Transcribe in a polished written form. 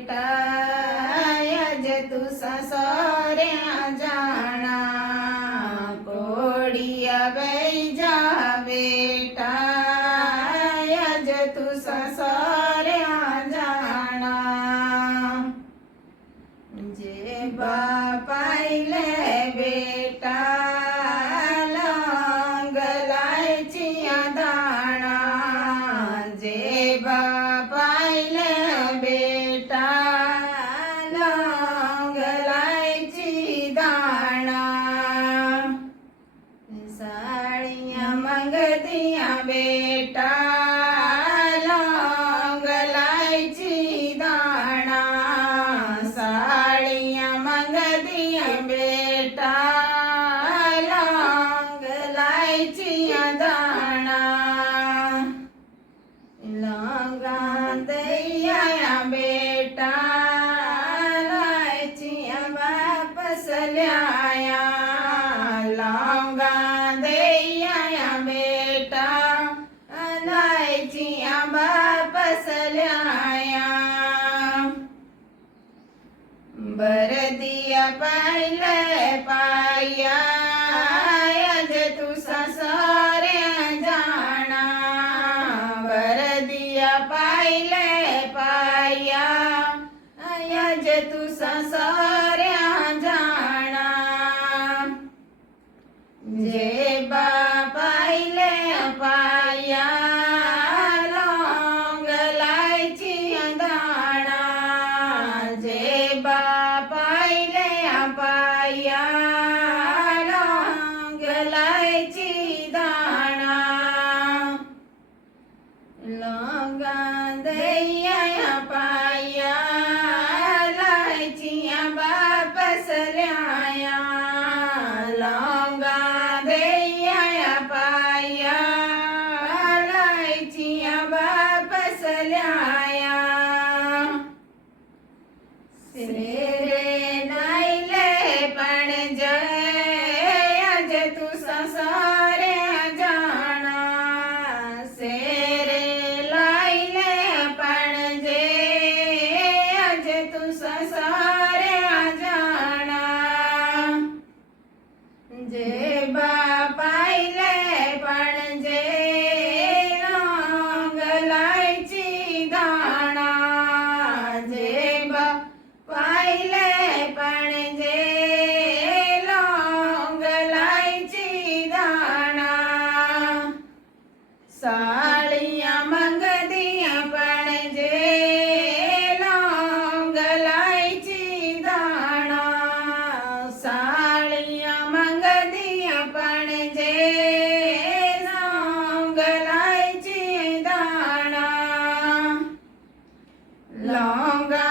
बेटा आज तू ससुऱ्या जाना कोड़िया बैजा बेटा आज तू ससुऱ्या जाना जे बापाइले बेटा लौंग लायचिया दाना जे बापाइले बेटा लौंग लायची दाना साड़ियाँ मंगदिया बेटा लौंग लायची दाना साड़ियाँ मंगदिया बेटा लौंग लायचिया दाना लौंगा दैया बेटा लायचिया वापस ल्याया लौंगा दैया बेटा लायचिया वापस ल्याया बरदिया पाइले पाया आज तू ससुऱ्या जाना बरदिया पाइले पाया आज तू ससुऱ्या जाना जे बापाइले पाया लौंग लायचिया दाना जे बापाइले पाया लौंग लायची दाना लौंगा दैया पाया लायचिया वापस ल्याया लौंगा दैया पाया लायचिया वापस ल्याया सेरे नाइले पण जय आज तू ससुऱ्या जाना सेरे लाइले पण जय आज तू ससुऱ्या जाना जे बापाइले पण जय लौंग लायची दाना जे बापाइले पण जय लौंग लायची दाना साड़ियाँ मंगदिया पण जय लौंग लायची दाना साड़ियाँ मंगदिया पण जय लौंग लायची दाना लौंगा